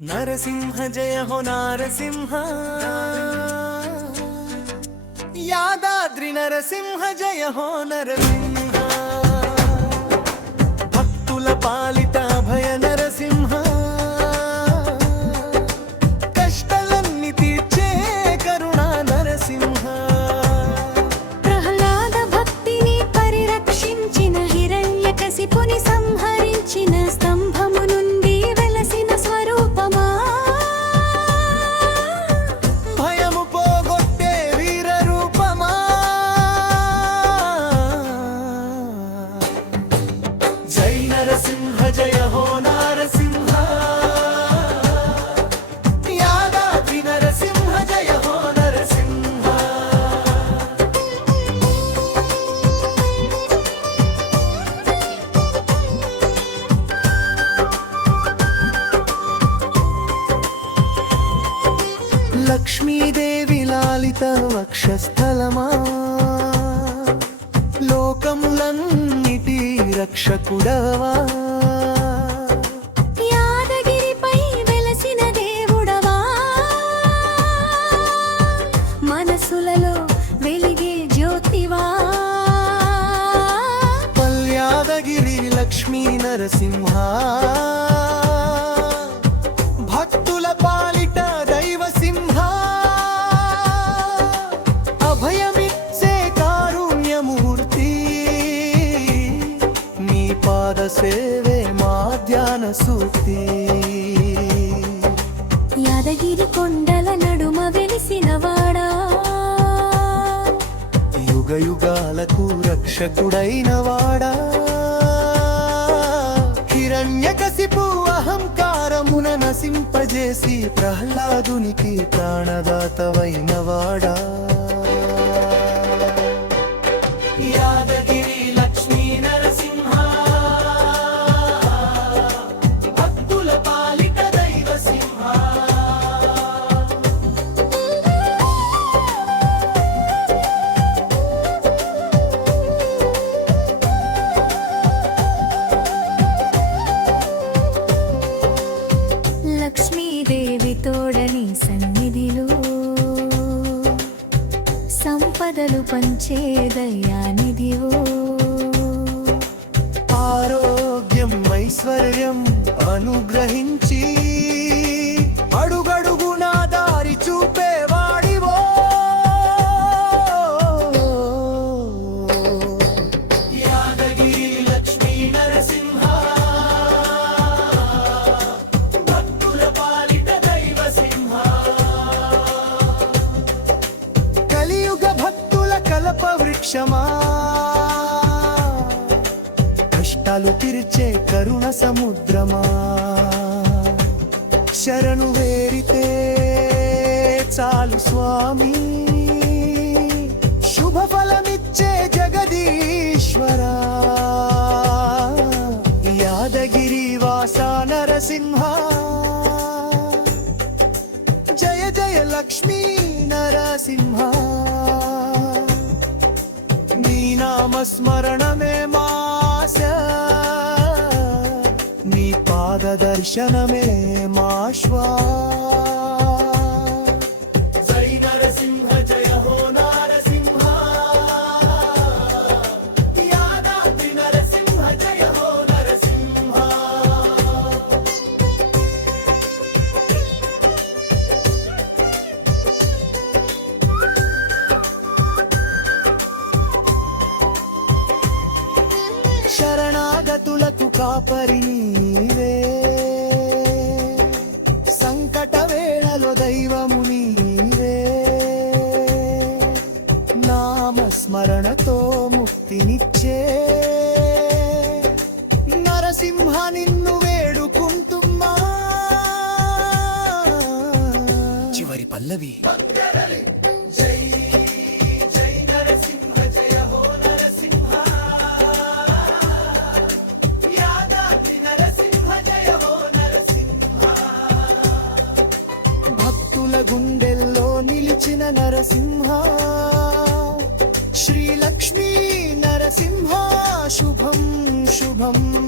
నరసింహ జయ హో నారసింహ యాదాద్రి నరసింహ జయ హో నరసింహ జయ హో నారసింహ యాదాద్రి నరసింహ జయ హో నరసింహ లక్ష్మీదేవి లాలిత వక్షస్థలమా లోకములన్నిటి రక్షకుడవా నరసింహ. భక్తుల పాలిట దైవ సింహ అభయమిచ్చే కారుణ్యమూర్తి. నీ పాద సేవే మా ధ్యాన సూక్తి. యాదగిరి కొండల నడుమ వెలిసినవాడా యుగ యుగాలకు రక్షకుడైన వాడా. హిరణ్యకసిపు అహంకారమున నసింపజేసి ప్రహ్లాదునికి ప్రాణదాతవైన వాడా. యాదగిరి సంపదలు పంచే దయానిధివో ఆరోగ్యం ఐశ్వర్యం అనుగ్రహించి క్షమా. కష్టాలు తీర్చే కరుణ సముద్రమా. శరణు వేరితే చాలు స్వామి. శుభ ఫలమిచ్చే జగదీశ్వరా. యాదగిరి వాస నరసింహ. జయ జయ లక్ష్మీ నరసింహ. నామస్మరణమే మాస. నీ పాద దర్శనమే మాశ్వా శరణాగతులకు కాపరి నీవే. సంకట వేళలో దైవము నీవే. నామస్మరణతో ముక్తినిచ్చే. నరసింహ నిన్ను వేడుకుంటుమ్మా. చివరి పల్లవి. గుండెల్లో నిలిచిన నరసింహ. శ్రీలక్ష్మీ నరసింహ శుభం శుభం.